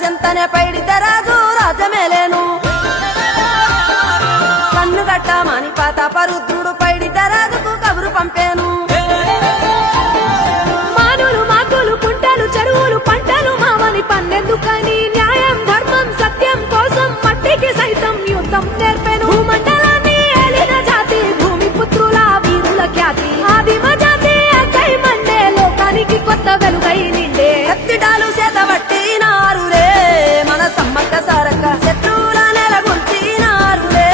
సెంతనే పైడిత రాజు రాజమేలేను కన్ను గట్టమని పాతాపరుద్రుడు పైడిత రాజుకు కబురు పంపేను మానులు మాకులు కుంటలు చెరువులు పంటలు మావని పన్నెందుకని న్యాయం ధర్మం సత్యం కోసం మట్టికి సైతం యుద్ధం నేర్పెను భూమండలాన్ని ఏలిన జాతి భూమి పుత్రుల వీరుల ఖ్యాతి ఆదిమ జాతి అక్కై మండే లోకానికి కొత్త వెలుగై నిండే కత్తిడాలు చేతబట్టినారులే మన సమ్మక్క సారక్క శత్రువుల నెలగొల్చినారులే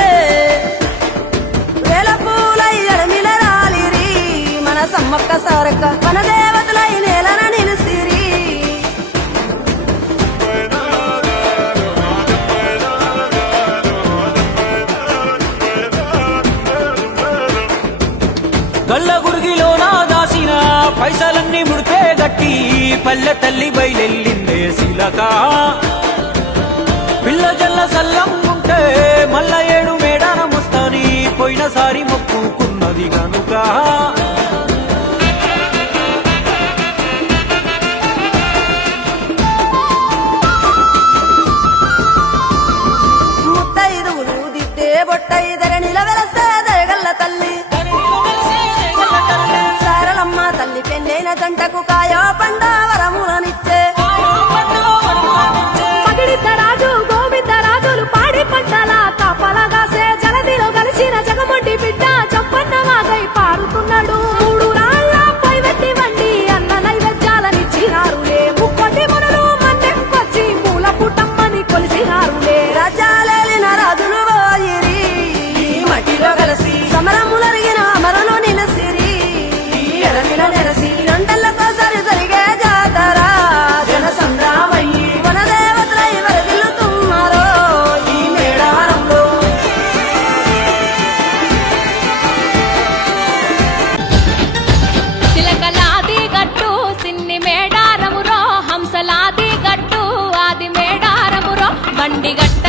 వేల పూలై అడమిల రాలిరి మన సమ్మక్క సారక్క మన దేవతలై నేలన నిలిసిరి గళ్ళ గురిగిలోనా దాసిన పైసలన్నీ ముడితే గట్టి పల్లె తల్లి బయలెల్లిందే శిలక పిల్ల జల్ల సల్లంగుంటే మల్ల ఏడు మేడానమొస్తాని పోయినసారి మొక్కుకున్నది గనుక ముత్తైదువులు దిద్దే బొట్టైదర నిలవెలసే దయగల్ల తల్లి సారలమ్మ తల్లి పెళ్ళైన జంటకు కాయో పండ వరములనిచ్చే పగిడిత రాజు గోవింద రాజులు పాడి పంటల కాపలగాసే జలదిలో కలిసిన జగమొండి బిడ్డ చంపన్న వాగై పారుతున్నాడు మూడు రాళ్ళ పై వెట్టి వండి అన్న నైవేద్యాలనిచ్చినారులే ముక్కొండి మునులు మన్నెంకొచ్చి మూల పుట్టమ్మని కొలిసినారులే రాజాలేలిన రాజులు పోయిరి మట్టిలో కలిసి సమరములరిగిన అమరలో నిలసిరి ఎడమిల నెరసి రెండెళ్లకోసారి జరిగే జాతర జన సంద్రామయ్యి వన దేవతలై వరదిల్లుతున్నారో ఈ మేడారంలో చిలకలాది గట్టు సిన్ని మేడారమురో హంసలాది గట్టు ఆది మేడారమురో బండి గట్ట